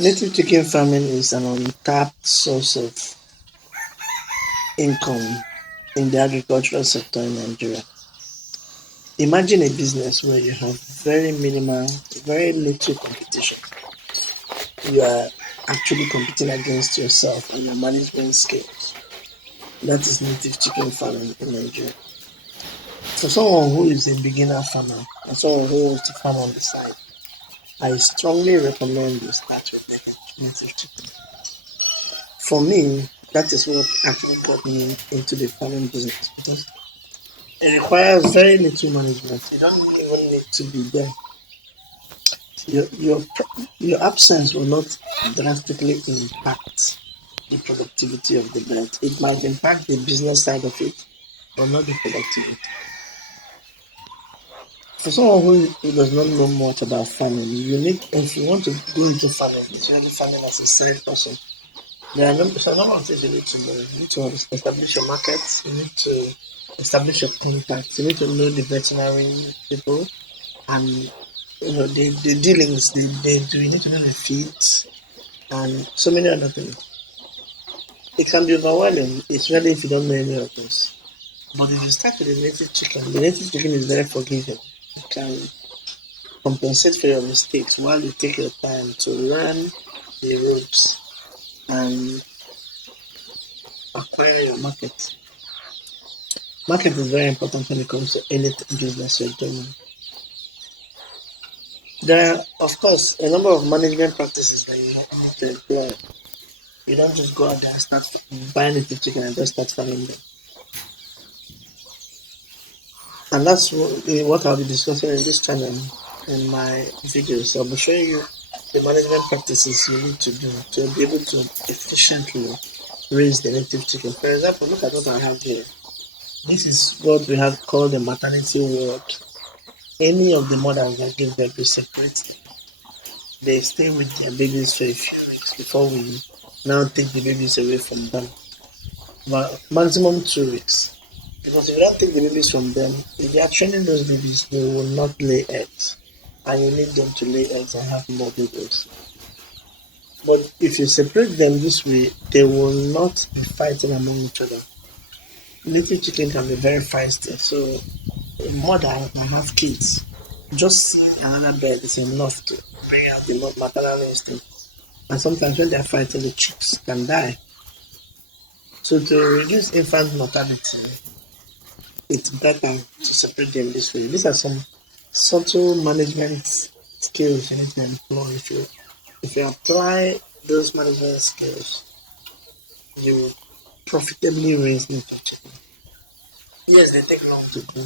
Native chicken farming is an untapped source of income in the agricultural sector in Nigeria. Imagine a business where you have very little competition. You are actually competing against yourself and your management skills. That is native chicken farming in Nigeria. For someone who is a beginner farmer and someone who wants to farm on the side, I strongly recommend you start with native chicken. For me, that is what actually got me into the farming business because it requires very little management. You don't even need to be there. Your absence will not drastically impact the productivity of the bird. It might impact the business side of it, but not the productivity. For someone who does not know much about farming, if you want to go into farming, especially farming as a side person, there are some number of things you need to know. You need to establish your market, you need to establish your contacts, you need to know the veterinary people and the dealings they do. You need to know the feeds and so many other things. It can be overwhelming, especially if you don't know any of this. But if you start with the native chicken is very forgiving. You can compensate for your mistakes while you take your time to learn the ropes and acquire your market. Market is very important when it comes to any business you're doing. There are, of course, a number of management practices that you need to employ. You don't just go out there and start buying native chicken and just start farming them. And that's what I'll be discussing in this channel in my videos. I'll be showing you the management practices you need to do to be able to efficiently raise the native chicken. For example, look at what I have here. This is what we have called the maternity ward. Any of the mothers that give birth, we separate them. They stay with their babies for a few weeks before we now take the babies away from them. But maximum 2 weeks. Because if you don't take the babies from them, if they are training those babies, they will not lay eggs. And you need them to lay eggs and have more babies. But if you separate them this way, they will not be fighting among each other. Native chicken can be very feisty, so a mother can have kids. Just seeing another bird is enough to bring out the maternal instinct. And sometimes when they are fighting, the chicks can die. So to reduce infant mortality, it's better to separate them this way. These are some subtle management skills you need to employ. If you apply those management skills, you will profitably raise native chicken. Yes, they take long to do.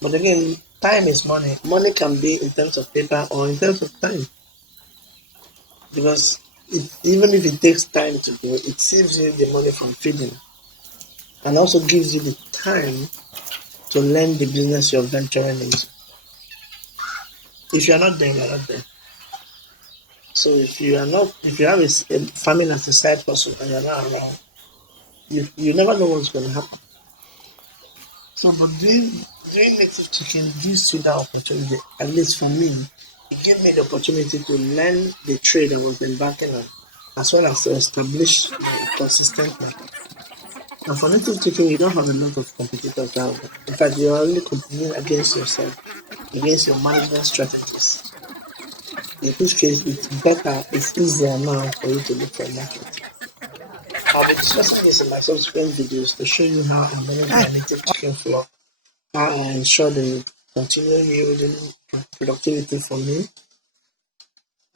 But again, time is money. Money can be in terms of paper or in terms of time. Because even if it takes time to do it saves you the money from feeding. And also gives you the time to learn the business you're venturing into. If you're not there, you're not there. So if you have a farming as a side hustle and you're not around, you never know what's going to happen. So, but doing native chicken gives you that opportunity. At least for me, it gave me the opportunity to learn the trade I was embarking on, as well as to establish a consistent market. And for native chicken, you don't have a lot of competitors out there. In fact, you're only competing against yourself, against your management strategies. In which case, it's easier now for you to look for a market. I'll be discussing this in my subsequent videos to show you how I manage my native chicken flock, how I ensure the continual yielding productivity for me,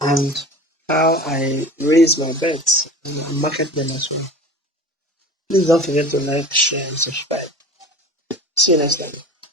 and how I raise my birds and market them as well. Please don't forget to like, share, and subscribe. See you next time.